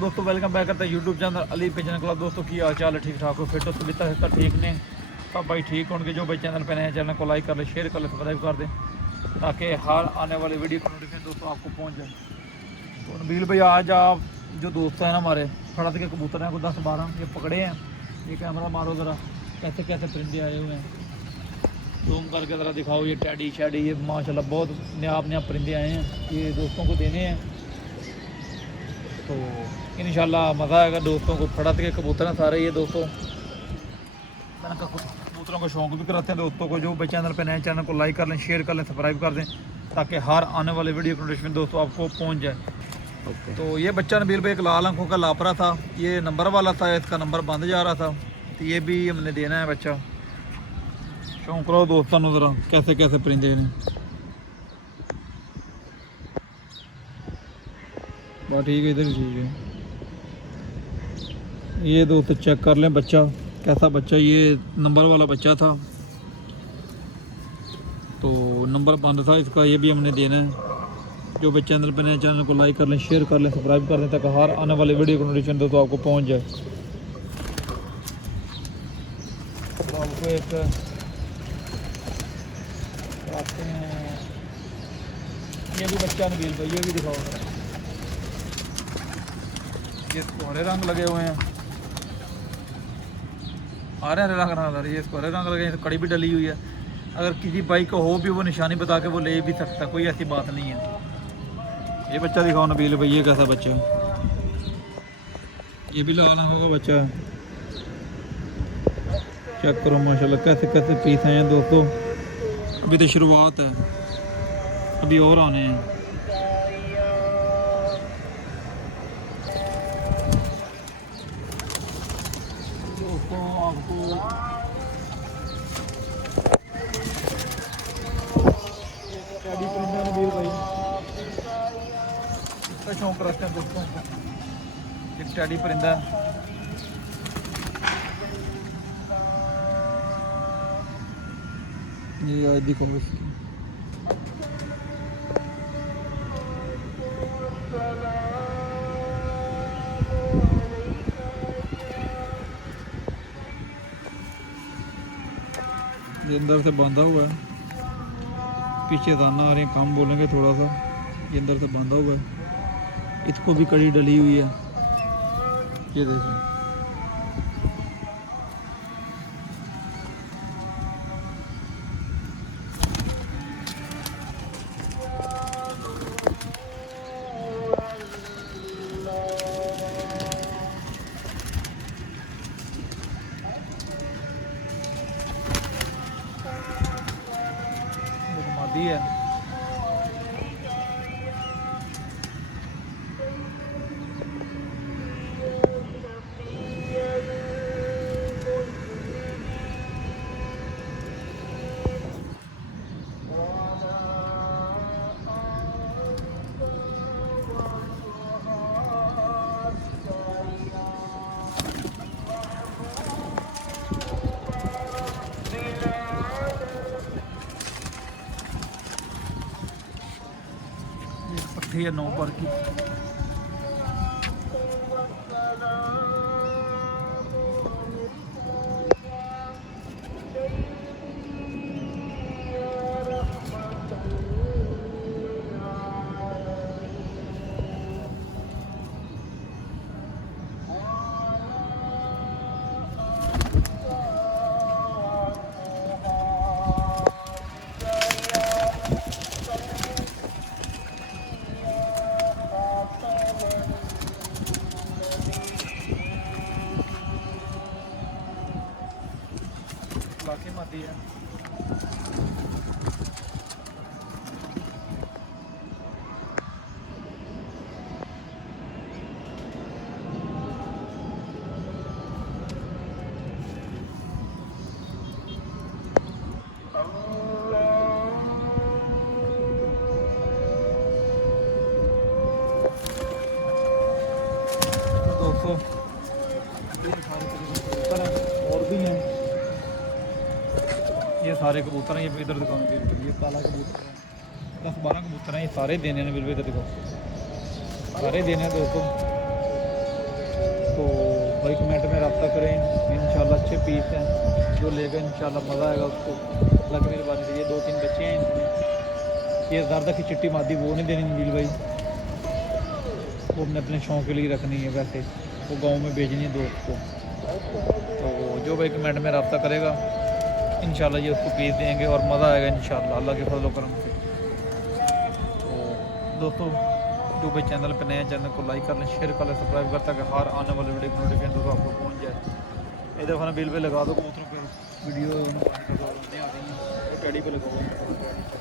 दोस्तों welcome back करते हैं YouTube channel Ali pigeon club. दोस्तों की हाल चाल है, ठीक ठाक हो, फिट हो, सुविधा ठीक ने सब भाई ठीक होंगे। जो भाई चैनल पे नए चैनल को लाइक कर ले, शेयर कर ले, सब्सक्राइब कर दें ताकि हर आने वाली वीडियो का नोटिफिकेशन दोस्तों आपको पहुंच जाए। तो नबील भाई आज आप जो दोस्त हैं ना हमारे फड़ा के कबूतर हैं, को 10-12 ये पकड़े हैं। ये कैमरा मारो ज़रा, कैसे कैसे परिंदे आए हुए हैं, जूम करके ज़रा दिखाओ। ये टैडी शैडी ये माशाल्लाह बहुत नया परिंदे आए हैं, ये दोस्तों को देने हैं। तो इंशाल्लाह मज़ा आएगा। दोस्तों को फड़ा के कबूतर हैं सारे ये दोस्तों। मैंने कबूतरों का शौक़ भी कराते हैं दोस्तों को। जो भाई चैनल पे नए चैनल को लाइक कर लें, शेयर कर लें, सब्सक्राइब कर दें ताकि हर आने वाले वीडियो का नोटिफिकेशन दोस्तों आपको पहुंच जाए। तो ये बच्चा नबील भाई एक लाल आंखों का लापरा था, ये नंबर वाला था, इसका नंबर बंद जा रहा था, तो ये भी हमने देना है बच्चा। शौक करो दोस्तों ज़रा कैसे कैसे परिंदे ने। बस ठीक है, इधर ही ठीक है। ये दोस्त चेक कर लें बच्चा कैसा बच्चा, ये नंबर वाला बच्चा था, तो नंबर बंद था इसका, ये भी हमने देना है। जो भी चैनल पे नए चैनल को लाइक कर लें, शेयर कर लें, सब्सक्राइब कर दें ताकि हर आने वाले वीडियो का नोटिफिकेशन दोस्तों आपको पहुंच जाए। तो आपको एक आते हैं, ये भी बच्चा नबील भाई, ये भी दिखाओ। ये हरे रंग लगे हुए हैं, आ रहे हैं रंग रंग, ये इसको हरे रंग लगे हैं, तो कड़ी भी डली हुई है। अगर किसी बाइक को हो भी वो निशानी बता के वो ले भी सकता, कोई ऐसी बात नहीं है। ये बच्चा दिखाओ नबील भाई, ये कैसा बच्चा है, ये भी लाल आंखों का बच्चा है। चेक करो माशाल्लाह कैसे कैसे पीस हैं दोस्तों। अभी तो शुरुआत है, अभी और आने हैं। दोस्तों आपको टैडी परिंदा नबील भाई इसका शौक रखते हैं दोस्तों। एक टैडी परिंदा ये आज दिखाओ इसकी। ये अंदर से बांधा हुआ है, पीछे दाना आ रहे हैं, कम बोलेंगे थोड़ा सा। ये अंदर से बांधा हुआ है, इसको भी कड़ी डली हुई है, ये देखो। मादी है, पट्टी है 9 पर की। बाकी मादी है। दोस्तों और भी हैं, ये सारे कबूतर हैं। ये इधर दुकान के ये काला कबूतर है, 10-12 कबूतर हैं, ये सारे देने हैं बिल्कुल। इधर देखो सारे देने हैं दोस्तों। भाई कमेंट में रब्ता करें। इंशाल्लाह अच्छे पीस हैं, जो लेगा इंशाल्लाह मज़ा आएगा उसको। अल्लाह की मेहरबानी से ये 2-3 बच्चे हैं इसमें। ये ज़्यादा की चिट्टी मादी वो नहीं देनी नील भाई, वो हमने अपने शौक़ के लिए रखनी है, वैसे वो गाँव में भेजनी है दोस्त को। तो जो भाई कमेंट में रब्ता करेगा इंशाल्लाह ये उसको पीस देंगे और मज़ा आएगा इंशाल्लाह अल्लाह के फजल करम से। तो दोस्तों जो भाई चैनल पे नए चैनल को लाइक कर लें, शेयर कर लें, सब्सक्राइब कर, ताकि हर आने वाले वीडियो की नोटिफिकेशन तो आपको पहुँच जाए। एक दफ़ा ना बिल पे लगा दो कबूतरों पर वीडियो नहीं आ रही है, टैडी पे लगाओ।